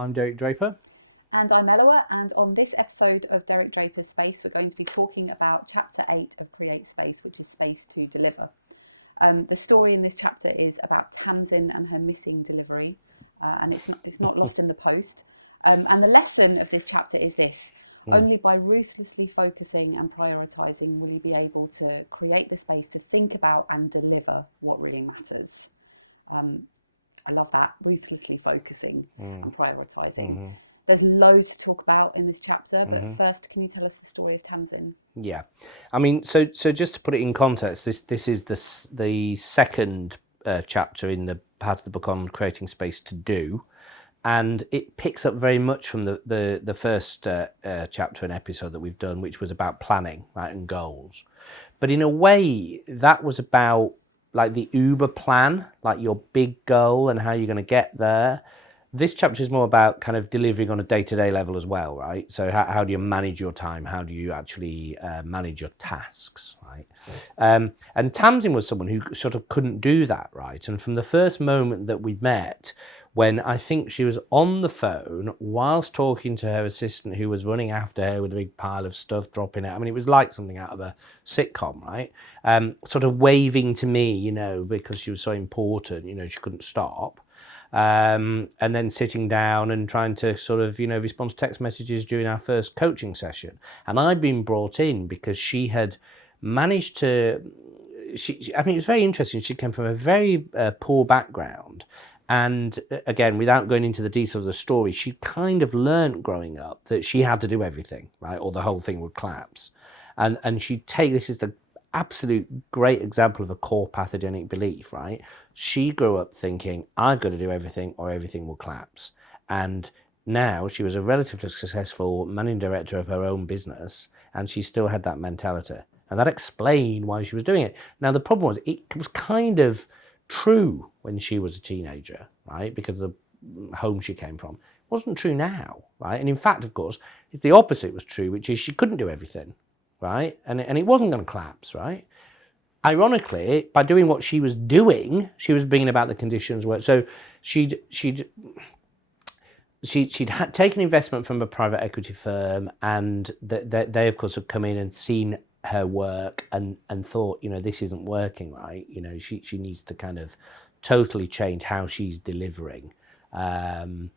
I'm Derek Draper. And I'm Eloa, and on this episode of Derek Draper's Space, we're going to be talking about Chapter 8 of Create Space, which is Space to Deliver. The story in this chapter is about Tamsin and her missing delivery, and it's not lost in the post. And the lesson of this chapter is this: only by ruthlessly focusing and prioritising will you be able to create the space to think about and deliver what really matters. I love that, ruthlessly focusing and prioritising. There's loads to talk about in this chapter, but first, can you tell us the story of Tamsin? Yeah, I mean, so just to put it in context, this is the second chapter in the part of the book on creating space to do, and it picks up very much from the first chapter and episode that we've done, which was about planning, right, and goals. But in a way, that was about like the Uber plan, like your big goal and how you're going to get there. This chapter is more about kind of delivering on a day-to-day level as well, right? So how do you manage your time? How do you actually manage your tasks, right? And Tamsin was someone who sort of couldn't do that, right? And from the first moment that we met, when I think she was on the phone whilst talking to her assistant who was running after her with a big pile of stuff dropping out. I mean, it was like something out of a sitcom, right? Sort of waving to me, you know, because she was so important, you know, she couldn't stop. And then sitting down and trying to sort of, you know, respond to text messages during our first coaching session. And I'd been brought in because she had managed to, I mean, it was very interesting. She came from a very poor background. And again, without going into the details of the story, she kind of learned growing up that she had to do everything, right? Or the whole thing would collapse. And she'd take, this is the absolute great example of a core pathogenic belief, right? She grew up thinking, I've got to do everything or everything will collapse. And now she was a relatively successful managing director of her own business, and she still had that mentality. And that explained why she was doing it. Now, the problem was, it was kind of true when she was a teenager, right? Because of the home she came from. It wasn't true now, right? And in fact, of course, it's the opposite was true, which is she couldn't do everything, right? And it wasn't going to collapse, right? Ironically, by doing what she was doing, she was bringing about the conditions where, so she'd taken investment from a private equity firm, and they of course had come in and seen her work and thought, you know, this isn't working, right? You know, she needs to kind of totally change how she's delivering. And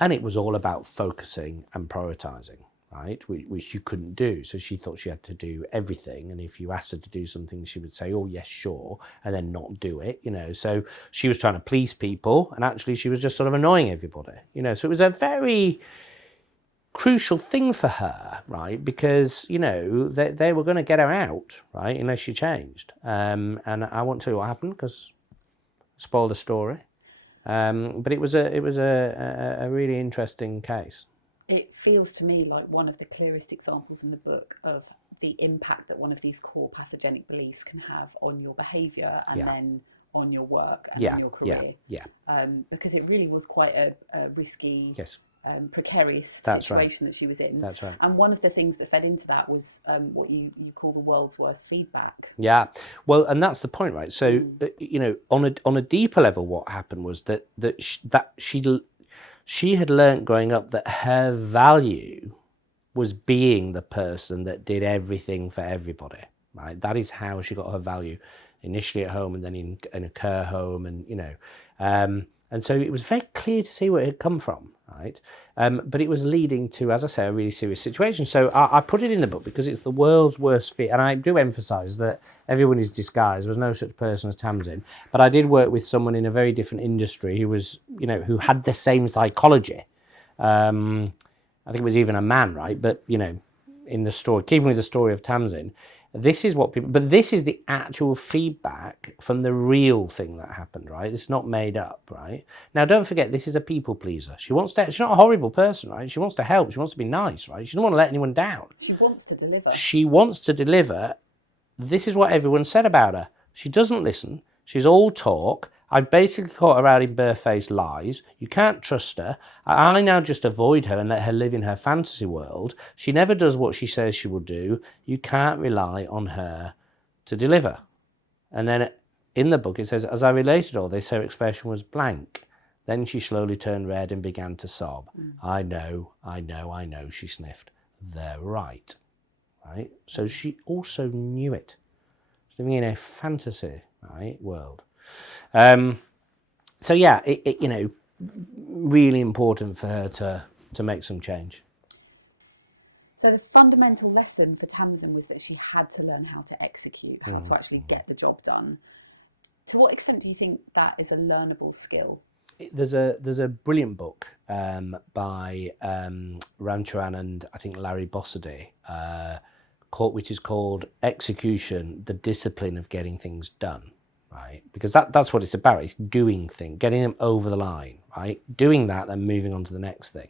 it was all about focusing and prioritizing, right? Which you couldn't do. So she thought she had to do everything. And if you asked her to do something, she would say, oh, yes, sure, and then not do it, you know. So she was trying to please people, and actually she was just sort of annoying everybody, you know. So it was a very crucial thing for her, right? Because, you know, they were going to get her out, right, unless she changed. And I won't tell you what happened because spoil the story. But it was a really interesting case. It feels to me like one of the clearest examples in the book of the impact that one of these core pathogenic beliefs can have on your behaviour and then on your work and on your career. Because it really was quite a risky, precarious situation that she was in. That's right. And one of the things that fed into that was what you call the world's worst feedback. Yeah, well, and that's the point, right? So you know, on a deeper level, what happened was that she had learnt growing up that her value was being the person that did everything for everybody, right? That is how she got her value, initially at home and then in a care home, and you know, and so it was very clear to see where it had come from, right? But it was leading to, as I say, a really serious situation. So I put it in the book because it's the world's worst fear, and I do emphasise that everyone is disguised. There was no such person as Tamsin, but I did work with someone in a very different industry who was, you know, who had the same psychology. I think it was even a man, right? But you know, in the story, keeping with the story of Tamsin, this is what people, but this is the actual feedback from the real thing that happened, right? It's not made up, right? Now, don't forget, this is a people pleaser. She's not a horrible person, right? She wants to help. She wants to be nice, right? She doesn't want to let anyone down. She wants to deliver. She wants to deliver. This is what everyone said about her. She doesn't listen. She's all talk. I've basically caught her out in barefaced lies. You can't trust her. I now just avoid her and let her live in her fantasy world. She never does what she says she will do. You can't rely on her to deliver. And then in the book it says, as I related all this, her expression was blank. Then she slowly turned red and began to sob. I know, she sniffed. They're right. Right? So she also knew it. She's living in a fantasy, right, world. So yeah, really important for her to make some change. So the fundamental lesson for Tamsin was that she had to learn how to execute, how to actually get the job done. To what extent do you think that is a learnable skill? There's a brilliant book by Ram Charan and I think Larry Bossidy, which is called Execution: The Discipline of Getting Things Done. Right, because that's what it's about. It's doing things, getting them over the line. Right, doing that, then moving on to the next thing.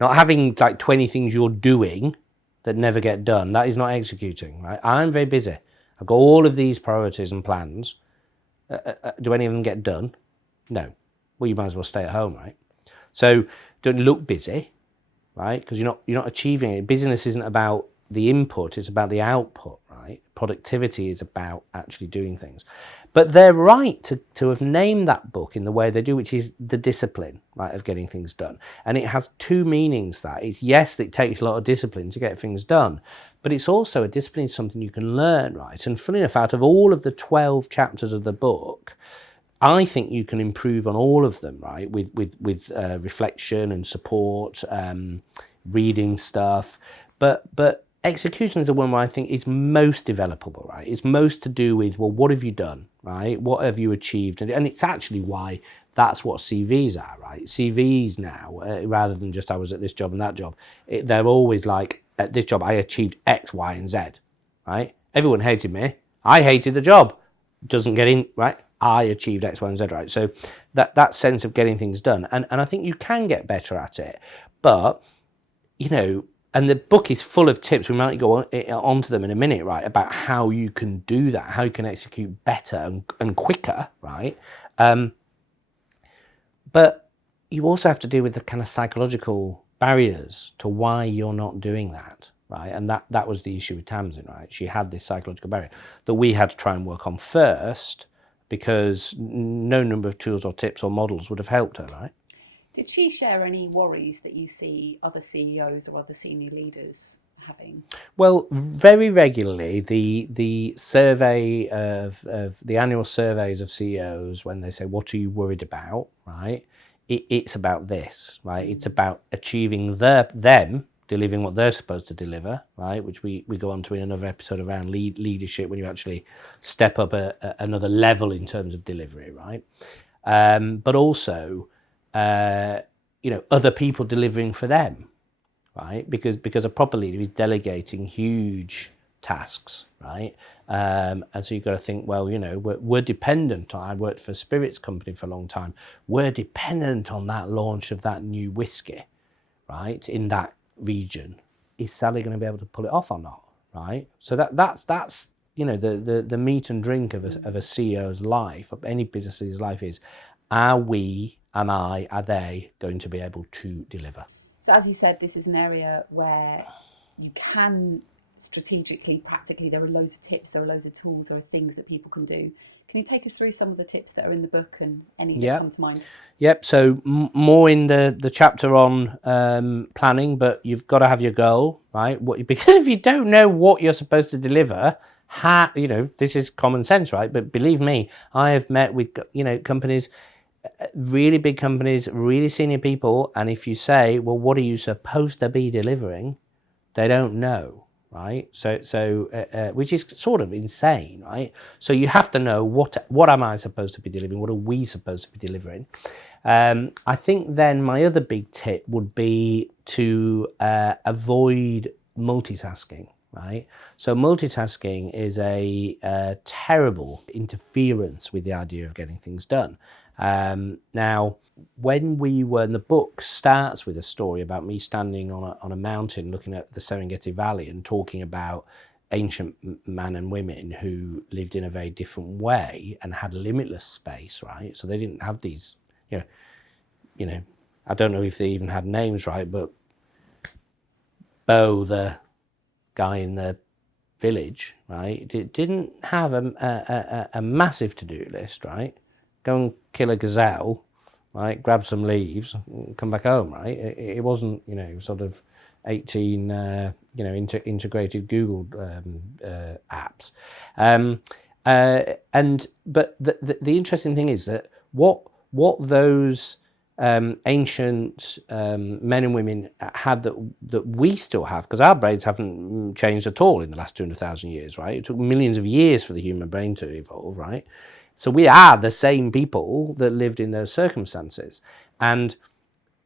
Not having like 20 things you're doing that never get done. That is not executing. Right, I'm very busy. I've got all of these priorities and plans. Do any of them get done? No. Well, you might as well stay at home, right? So don't look busy, right? Because you're not achieving it. Business isn't about the input; it's about the output, right? Productivity is about actually doing things. But they're right to have named that book in the way they do, which is the discipline, right, of getting things done. And it has two meanings. That it's, yes, it takes a lot of discipline to get things done, but it's also a discipline is something you can learn, right? And funny enough, out of all of the 12 chapters of the book, I think you can improve on all of them, right? With reflection and support, reading stuff, but execution is the one where I think is most developable, right? It's most to do with, well, what have you done, right? What have you achieved? And it's actually why that's what CVs are, right? CVs now, rather than just I was at this job and that job, they're always like, at this job I achieved X, Y, and Z, right? Everyone hated me. I hated the job. Doesn't get in, right? I achieved X, Y, and Z, right? So that sense of getting things done. And I think you can get better at it. But, and the book is full of tips. We might go on to them in a minute, right? About how you can do that, how you can execute better and quicker, right? But you also have to deal with the kind of psychological barriers to why you're not doing that, right? And that was the issue with Tamsin, right? She had this psychological barrier that we had to try and work on first, because no number of tools or tips or models would have helped her, right? Did she share any worries that you see other CEOs or other senior leaders having? Well, very regularly, the survey of the annual surveys of CEOs, when they say, what are you worried about, right? It's about this, right? It's about achieving them delivering what they're supposed to deliver, right? Which we go on to in another episode around leadership, when you actually step up another level in terms of delivery, right? But also, other people delivering for them, right? Because a proper leader is delegating huge tasks, right? And so you've got to think, well, we're dependent on, I worked for a spirits company for a long time, we're dependent on that launch of that new whiskey, right, in that region. Is Sally going to be able to pull it off or not, right? So that's the meat and drink of a CEO's life, of any business leader's life, is, are they going to be able to deliver? So as you said, this is an area where you can strategically, practically, there are loads of tips, there are loads of tools, there are things that people can do. Can you take us through some of the tips that are in the book and any that come to mind? Yep. So more in the chapter on planning, but you've got to have your goal, right? Because if you don't know what you're supposed to deliver, this is common sense, right? But believe me, I have met with companies, really big companies, really senior people, and if you say, well, what are you supposed to be delivering? They don't know. Right, so which is sort of insane, right? So you have to know what am I supposed to be delivering? What are we supposed to be delivering? I think then my other big tip would be to avoid multitasking. Right, so multitasking is a terrible interference with the idea of getting things done. Now, when the book starts with a story about me standing on a mountain looking at the Serengeti Valley and talking about ancient men and women who lived in a very different way and had limitless space, right? So they didn't have these, I don't know if they even had names, right? But Bo, the guy in the village, right, didn't have a massive to-do list, right? Go and kill a gazelle, right? Grab some leaves, come back home, right? It wasn't, sort of 18, integrated Google apps. But the interesting thing is that what those ancient men and women had that we still have, because our brains haven't changed at all in the last 200,000 years, right? It took millions of years for the human brain to evolve, right? So we are the same people that lived in those circumstances. And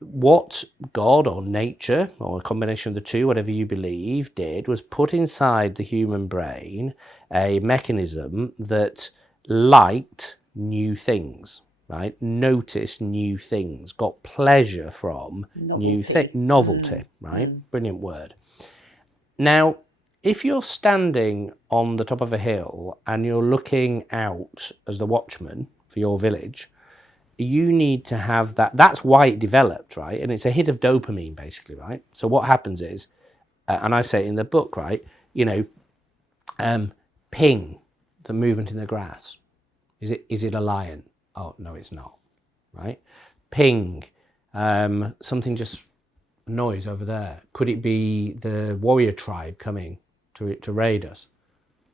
what God or nature, or a combination of the two, whatever you believe, did was put inside the human brain a mechanism that liked new things, right? Noticed new things, got pleasure from novelty, right? Brilliant word. Now, if you're standing on the top of a hill and you're looking out as the watchman for your village, you need to have that. That's why it developed, right? And it's a hit of dopamine, basically, right? So what happens is, and I say it in the book, right? Ping, the movement in the grass. Is it a lion? Oh, no, it's not, right? Ping, something just noise over there. Could it be the warrior tribe coming to raid us?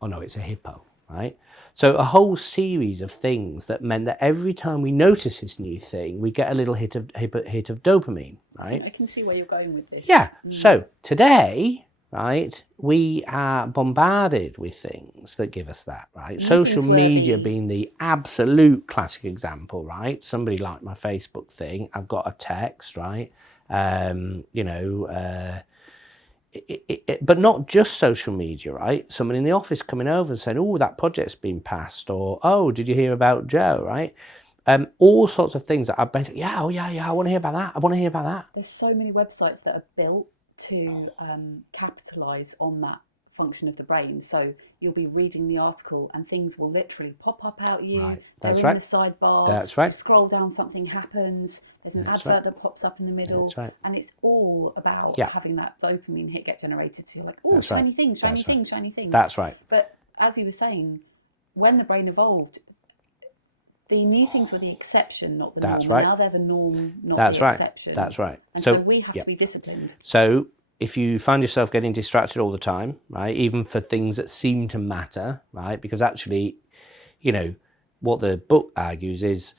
Oh no, it's a hippo, right? So a whole series of things that meant that every time we notice this new thing, we get a little hit of dopamine, right? I can see where you're going with this. Yeah. So today, right, we are bombarded with things that give us that, right? Social media being the absolute classic example, right? Somebody liked my Facebook thing. I've got a text, right? But not just social media, right? Someone in the office coming over and saying, oh, that project's been passed, or, oh, did you hear about Joe, right? All sorts of things that are basically, I want to hear about that. There's so many websites that are built to capitalise on that function of the brain. So you'll be reading the article and things will literally pop up out you. Right. They're That's in right. the sidebar. That's right. You scroll down, something happens. There's an advert that pops up in the middle. That's right. And it's all about having that dopamine hit get generated. So you're like, oh, shiny thing. That's right. But as you were saying, when the brain evolved, the new things were the exception, not the norm. Right. Now they're the norm, not the exception. That's right. And so we have to be disciplined. So if you find yourself getting distracted all the time, right, even for things that seem to matter, right, because actually, what the book argues is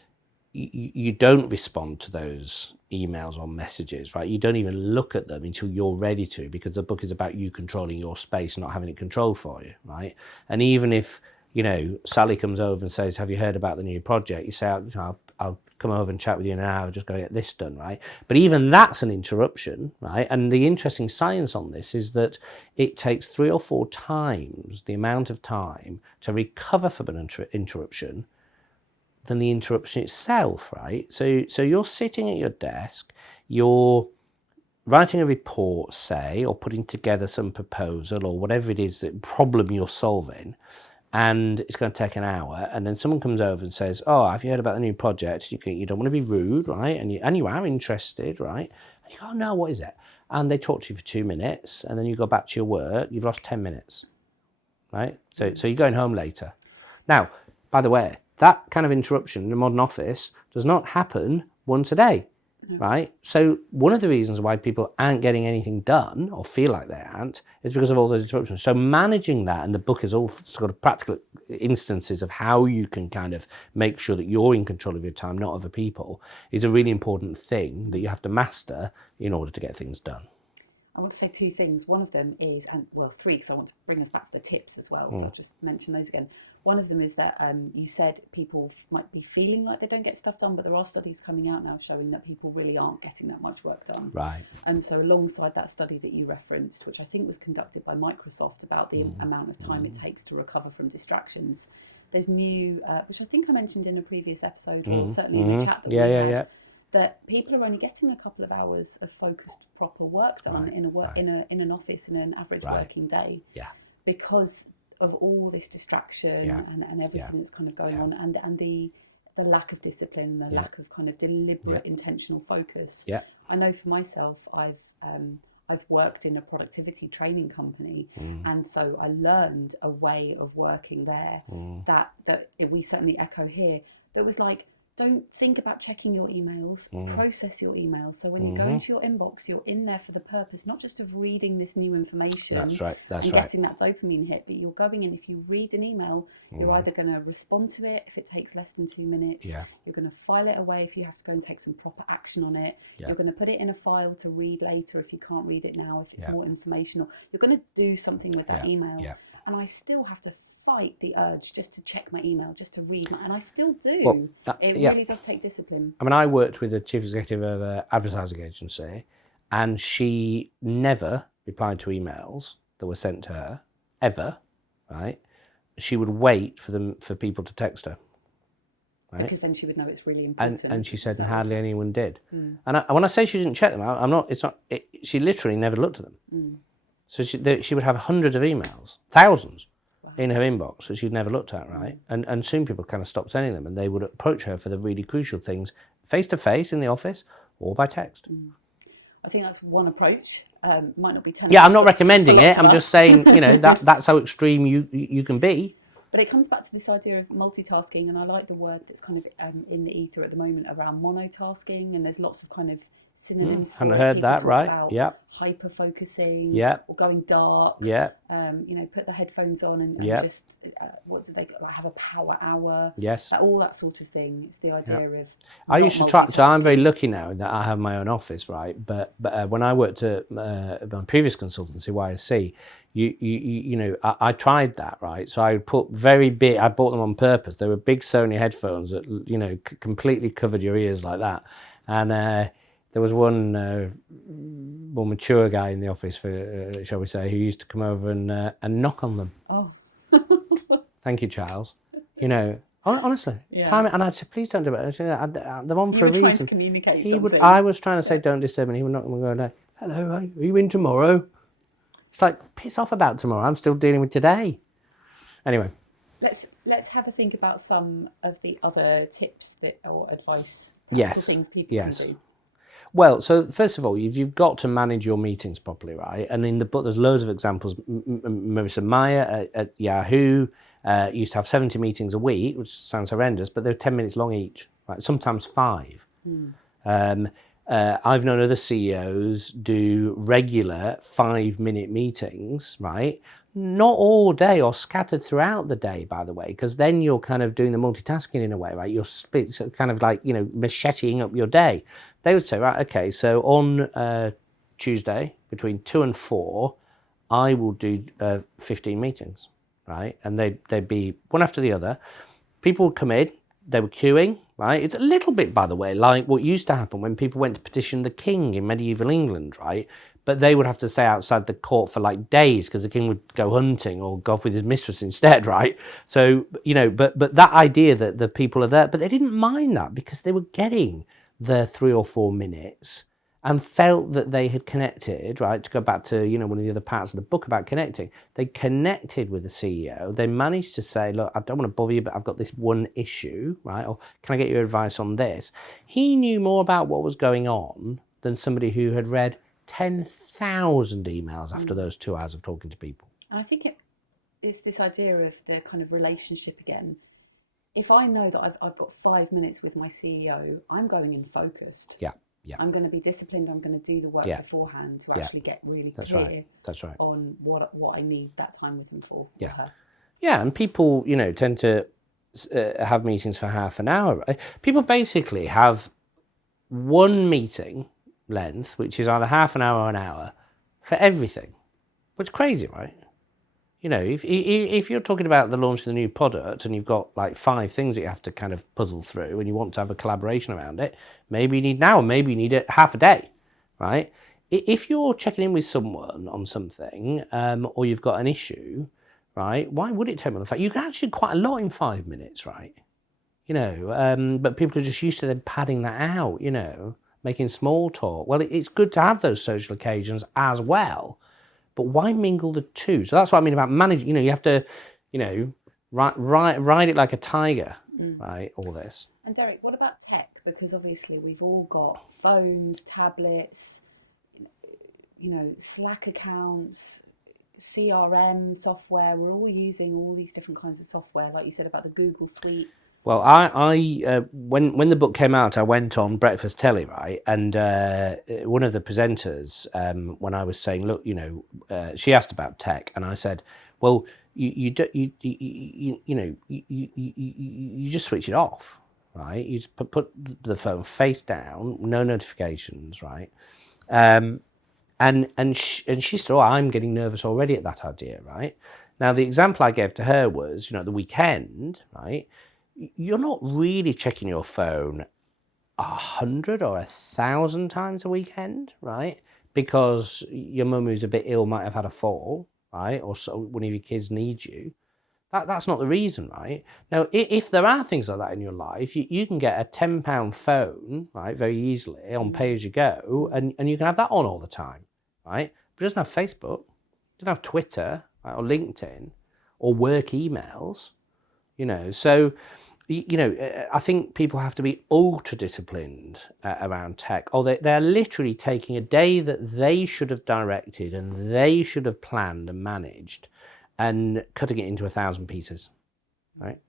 you don't respond to those emails or messages, right? You don't even look at them until you're ready to, because the book is about you controlling your space, not having it controlled for you, right? And even if, Sally comes over and says, have you heard about the new project? You say, I'll come over and chat with you in an hour, I've just got to get this done, right? But even that's an interruption, right? And the interesting science on this is that it takes 3 or 4 times the amount of time to recover from an interruption than the interruption itself, right? So you're sitting at your desk, you're writing a report, say, or putting together some proposal or whatever it is, that problem you're solving, and it's going to take an hour, and then someone comes over and says, oh, have you heard about the new project? You don't want to be rude, right? And you are interested, right? And you go, oh, no, what is it? And they talk to you for 2 minutes, and then you go back to your work, you've lost 10 minutes, right? So you're going home later. Now, by the way, that kind of interruption in a modern office does not happen once a day, right? So one of the reasons why people aren't getting anything done or feel like they aren't is because of all those interruptions. So managing that, and the book is all sort of practical instances of how you can kind of make sure that you're in control of your time, not other people, is a really important thing that you have to master in order to get things done. I want to say 2 things. One of them is, 3, because I want to bring us back to the tips as well. So I'll just mention those again. One of them is that you said people might be feeling like they don't get stuff done, but there are studies coming out now showing that people really aren't getting that much work done. Right. And so alongside that study that you referenced, which I think was conducted by Microsoft about the amount of time it takes to recover from distractions, there's new, which I think I mentioned in a previous episode, or certainly in the chat that we had, that people are only getting a couple of hours of focused, proper work done in an office in an average working day. Yeah. Because of all this distraction and everything that's kind of going on, and the lack of discipline, the lack of kind of deliberate, intentional focus. Yeah. I know for myself, I've worked in a productivity training company, and so I learned a way of working there that we certainly echo here. That was like, don't think about checking your emails, process your emails. So when you go Mm-hmm. into your inbox, you're in there for the purpose, not just of reading this new information That's right. That's and right. getting that dopamine hit, but you're going in, if you read an email, you're either going to respond to it if it takes less than 2 minutes, Yeah. you're going to file it away if you have to go and take some proper action on it, Yeah. you're going to put it in a file to read later if you can't read it now, if it's Yeah. more informational, you're going to do something with that email. Yeah. And I still have to fight the urge just to check my email, just to read my, and I still do. Well, it yeah. really does take discipline. I mean, I worked with the chief executive of an advertising agency, and she never replied to emails that were sent to her, ever, right? She would wait for people to text her. Right? Because then she would know it's really important. And she said hardly anyone did. And when I say she didn't check them out, I'm not. It's not. She literally never looked at them. So she would have hundreds of emails, thousands, in her inbox that she'd never looked at, right? And soon people kind of stopped sending them, and they would approach her for the really crucial things, face to face in the office or by text. I think that's one approach. Might not be 10. Yeah, I'm not recommending it. I'm just saying, that's how extreme you can be. But it comes back to this idea of multitasking, and I like the word that's kind of in the ether at the moment around monotasking, and there's lots of kind of synonyms. Hadn't heard that, right? Yeah. Hyper focusing. Yeah. Or going dark. Yeah. Put the headphones on and just what do they like? Have a power hour. Yes. All that sort of thing. It's the idea of. I used to try. So I'm very lucky now that I have my own office, right? But when I worked at my previous consultancy, YSC, I tried that, right? So I put very big. I bought them on purpose. They were big Sony headphones that completely covered your ears like that, and there was one more mature guy in the office, shall we say, who used to come over and knock on them. Oh. Thank you, Charles. Honestly, Yeah. time it, and I said, please don't do it. They're on for a reason. Trying to communicate something. I was trying to say, don't disturb me. He would knock and go, like, hello, are you in tomorrow? It's like, piss off about tomorrow. I'm still dealing with today. Anyway. Let's have a think about some of the other tips or advice. Yes. Things people can do. Well, so first of all, you've got to manage your meetings properly, right? And in the book, there's loads of examples. Marissa Mayer at Yahoo used to have 70 meetings a week, which sounds horrendous, but they're 10 minutes long each, right? Sometimes 5. I've known other CEOs do regular 5-minute meetings, right? Not all day or scattered throughout the day, by the way, because then you're kind of doing the multitasking in a way, right? You're split, so kind of like, macheting up your day. They would say, right, okay, so on Tuesday between 2 and 4, I will do 15 meetings, right? And they'd be one after the other. People would come in, they were queuing, right? It's a little bit, by the way, like what used to happen when people went to petition the king in medieval England, right? But they would have to stay outside the court for like days because the king would go hunting or go off with his mistress instead, right? So, but that idea that the people are there, but they didn't mind that because they were getting their 3 or 4 minutes and felt that they had connected, right? To go back to, one of the other parts of the book about connecting, they connected with the CEO. They managed to say, look, I don't want to bother you, but I've got this one issue, right? Or can I get your advice on this? He knew more about what was going on than somebody who had read 10,000 emails after those 2 hours of talking to people. And I think it's this idea of the kind of relationship again. If I know that I've got 5 minutes with my CEO, I'm going in focused. Yeah. I'm going to be disciplined. I'm going to do the work beforehand to actually get really clear on what I need that time with him for. Yeah. Her. Yeah, and people, tend to have meetings for half an hour. Right? People basically have one meeting length, which is either half an hour or an hour, for everything. Which is crazy, right? If you're talking about the launch of the new product and you've got like 5 things that you have to kind of puzzle through and you want to have a collaboration around it, maybe you need an hour, maybe you need it half a day, right? If you're checking in with someone on something or you've got an issue, right, why would it take more than 5? You can actually do quite a lot in 5 minutes, right? But people are just used to them padding that out, making small talk. Well, it's good to have those social occasions as well. But why mingle the two? So that's what I mean about managing. You have to, ride it like a tiger, right? All this. And Derek, what about tech? Because obviously we've all got phones, tablets, Slack accounts, CRM software. We're all using all these different kinds of software, like you said about the Google Suite. Well, I when the book came out, I went on Breakfast Telly, right? And one of the presenters, when I was saying, look, she asked about tech, and I said, well, you don't you just switch it off, right? You just put the phone face down, no notifications, right? And she said, oh, I'm getting nervous already at that idea, right? Now, the example I gave to her was, the weekend, right? You're not really checking your phone 100 or 1,000 times a weekend, right? Because your mum who's a bit ill might have had a fall, right? Or so one of your kids needs you. That's not the reason, right? Now, if there are things like that in your life, you can get a £10 phone, right, very easily on pay as you go, and you can have that on all the time, right? But it doesn't have Facebook, it doesn't have Twitter, right, or LinkedIn, or work emails, So, I think people have to be ultra disciplined around tech, or they're literally taking a day that they should have directed and they should have planned and managed and cutting it into 1,000 pieces, right?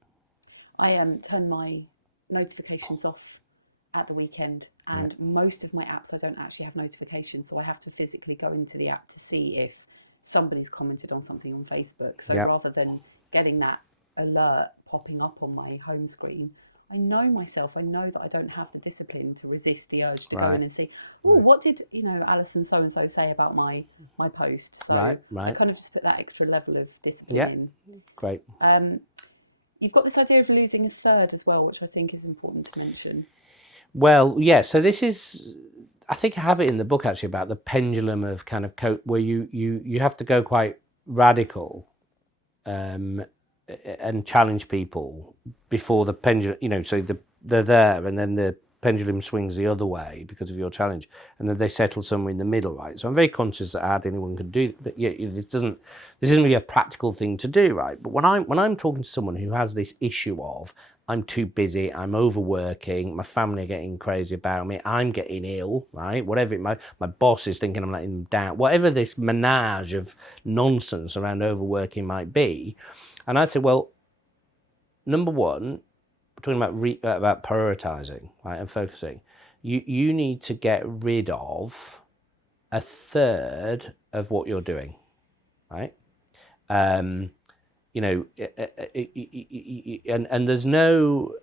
I turn my notifications off at the weekend, and most of my apps I don't actually have notifications, so I have to physically go into the app to see if somebody's commented on something on Facebook. So Yep. rather than getting that alert popping up on my home screen, I know myself. I know that I don't have the discipline to resist the urge to go in and see, oh, what did Alison so and so say about my post? So I Right. kind of just put that extra level of discipline Yeah, in. great. You've got this idea of losing a third as well, which I think is important to mention. Well, yeah, so this is, I think I have it in the book actually about the pendulum of kind of where you have to go quite radical and challenge people before the pendulum, so they're there and then the pendulum swings the other way because of your challenge, and then they settle somewhere in the middle, right? So I'm very conscious that hardly anyone can do, but yeah, this isn't really a practical thing to do, right? But when I'm talking to someone who has this issue of I'm too busy, I'm overworking, my family are getting crazy about me, I'm getting ill, right? Whatever my boss is thinking I'm letting them down, whatever this menage of nonsense around overworking might be, and I'd say, well, number one, we're talking about prioritizing, right, and focusing. You need to get rid of a third of what you're doing, right? And there's no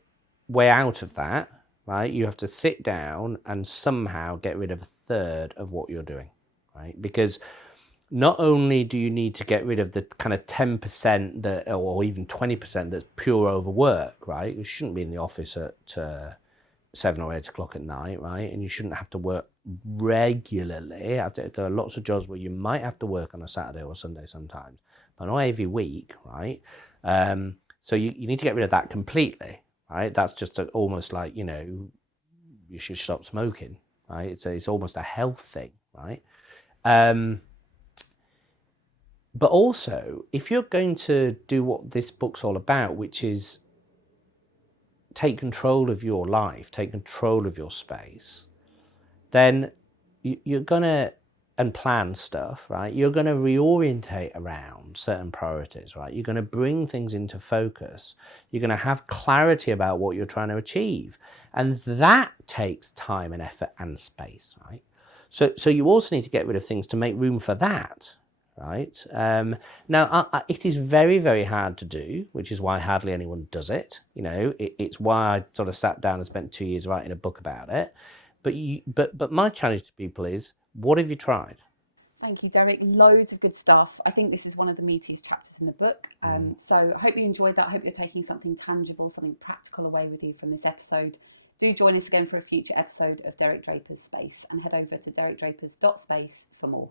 way out of that, right? You have to sit down and somehow get rid of a third of what you're doing, right? Because not only do you need to get rid of the kind of 10% that, or even 20% that's pure overwork, right? You shouldn't be in the office at 7 or 8 o'clock at night, right? And you shouldn't have to work regularly. There are lots of jobs where you might have to work on a Saturday or Sunday sometimes, but not every week, right? So you need to get rid of that completely, right? That's just almost like, you should stop smoking, right? It's almost a health thing, right? But also, if you're going to do what this book's all about, which is take control of your life, take control of your space, then you're going to, and plan stuff, right? You're going to reorientate around certain priorities, right? You're going to bring things into focus. You're going to have clarity about what you're trying to achieve. And that takes time and effort and space, right? So you also need to get rid of things to make room for that, right? Now, it is very, very hard to do, which is why hardly anyone does it. It's why I sort of sat down and spent 2 years writing a book about it. But my challenge to people is, what have you tried? Thank you, Derek. Loads of good stuff. I think this is one of the meatiest chapters in the book. So I hope you enjoyed that. I hope you're taking something tangible, something practical away with you from this episode. Do join us again for a future episode of Derek Draper's Space, and head over to derekdrapers.space for more.